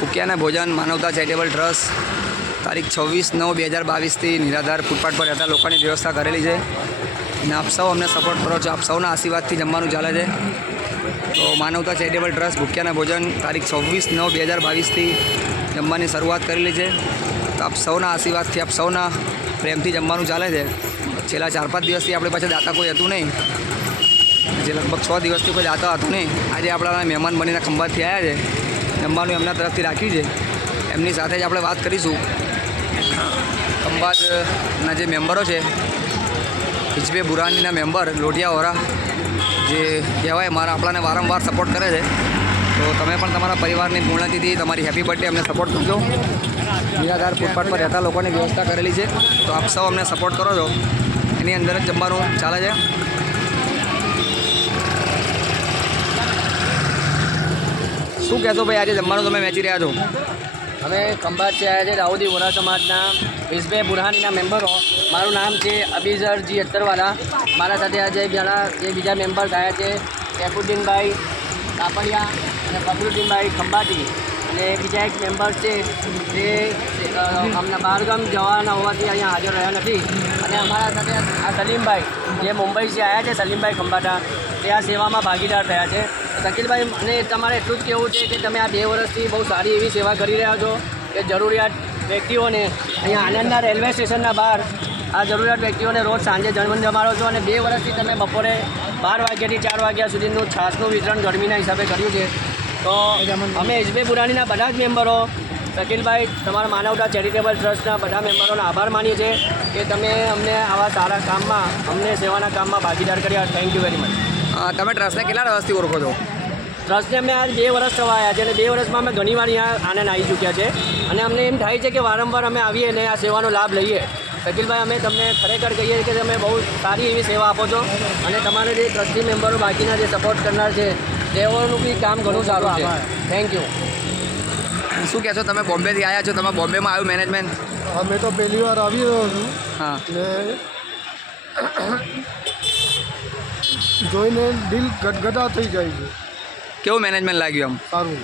ભૂખ્યાના ભોજન માનવતા charitable trust તારીખ 26/9/2022 નિરાધાર ફૂટપાથ પર રહેતા લોકોની વ્યવસ્થા કરેલી છે અને આપ સૌ અમને સપોર્ટ કરો છો. આપ સૌના આશીર્વાદથી જમવાનું ચાલે છે. તો માનવતા ચેરિટેબલ ટ્રસ્ટ ભૂખ્યાના ભોજન તારીખ 26/9/2022થી જમવાની શરૂઆત કરેલી છે. તો આપ સૌના આશીર્વાદથી આપ સૌના પ્રેમથી જમવાનું ચાલે છે. છેલ્લા 4-5 દિવસથી આપણી પાસે દાતા કોઈ હતું નહીં, જે લગભગ 6 દિવસથી કોઈ દાતા હતું નહીં. આજે આપણા મહેમાન બનીને ખંભાતથી આવ્યા છે. જમવાનું એમના તરફથી રાખ્યું છે. એમની સાથે જ આપણે વાત કરીશું. ખંભાતના જે મેમ્બરો છે, હિજબે બુરહાનીના મેમ્બર લોઢિયાવાળા, જે કહેવાય આપણાને વારંવાર સપોર્ટ કરે છે. તો તમે પણ તમારા પરિવારની પૂર્ણતિથિ, તમારી હેપી બર્થડે અમને સપોર્ટ કરજો. નિરાધાર ફૂટપાથ પર રહેતા લોકોની વ્યવસ્થા કરેલી છે. તો આપ સૌ અમને સપોર્ટ કરો છો. એની અંદર જ જમવાનું ચાલે છે. શું કહેશો ભાઈ, આજે જમવાનું તમે વેચી રહ્યા છો? અમે ખંભાતથી આવ્યા છે, દાઉદી વોરા સમાજના હિઝબે બુરહાનીના મેમ્બરો. મારું નામ છે અબીઝરજી અત્તરવાલા. મારા સાથે આજે બીજા મેમ્બર્સ આવ્યા છે, સૈફુદ્દીનભાઈ કાપડિયા અને ફકરુદ્દીનભાઈ ખંભાતી, અને બીજા એક મેમ્બર છે જે અમને બહારગામ જવાના હોવાથી અહીંયા હાજર રહ્યા નથી. અને અમારા સાથે આ સલીમભાઈ જે મુંબઈથી આવ્યા છે, સલીમભાઈ ખંભાતા, તે આ સેવામાં ભાગીદાર થયા છે. શકીલભાઈ, અને તમારે એટલું જ કહેવું છે કે તમે આ 2 વર્ષથી બહુ સારી એવી સેવા કરી રહ્યા છો કે જરૂરિયાત વ્યક્તિઓને અહીંયા આનંદના રેલવે સ્ટેશનના બહાર આ જરૂરિયાત વ્યક્તિઓને રોજ સાંજે જમાડો છો. અને 2 વર્ષથી તમે બપોરે 12 વાગ્યાથી 4 વાગ્યા સુધીનું છાસનું વિતરણ ગરમીના હિસાબે કર્યું છે. તો અમે હિઝબે બુરહાનીના બધા જ મેમ્બરો, શકીલભાઈ, તમારા માનવતા ચેરિટેબલ ટ્રસ્ટના બધા મેમ્બરોનો આભાર માનીએ છીએ કે તમે અમને આવા સારા કામમાં, અમને સેવાના કામમાં ભાગીદાર કર્યા. Thank you very much. તમે ટ્રસ્ટને કેટલા વર્ષથી ઓળખો છો? ટ્રસ્ટને અમે આજ 2 વર્ષ થવા આવ્યા છે, અને 2 વર્ષમાં અમે ઘણીવાર અહીંયા આનંદ આવી ચૂક્યા છે. અને અમને એમ થાય છે કે વારંવાર અમે આવીએ અને આ સેવાનો લાભ લઈએ. શકીલભાઈ, અમે તમને ખરેખર કહીએ કે તમે બહુ સારી એવી સેવા આપો છો. અને તમારે જે ટ્રસ્ટી મેમ્બરો બાકીના જે સપોર્ટ કરનાર છે, તેઓનું બી કામ ઘણું સારું છે. Thank you. શું કહેશો, તમે બોમ્બેથી આવ્યા છો, તમે બોમ્બેમાં આવ્યું મેનેજમેન્ટ? અમે તો પહેલી વાર આવી રહ્યો છું. હા. ને જોઈને દિલ ગદગદા થઈ જાય છે. કેવું મેનેજમેન્ટ લાગ્યું? આમ સારું.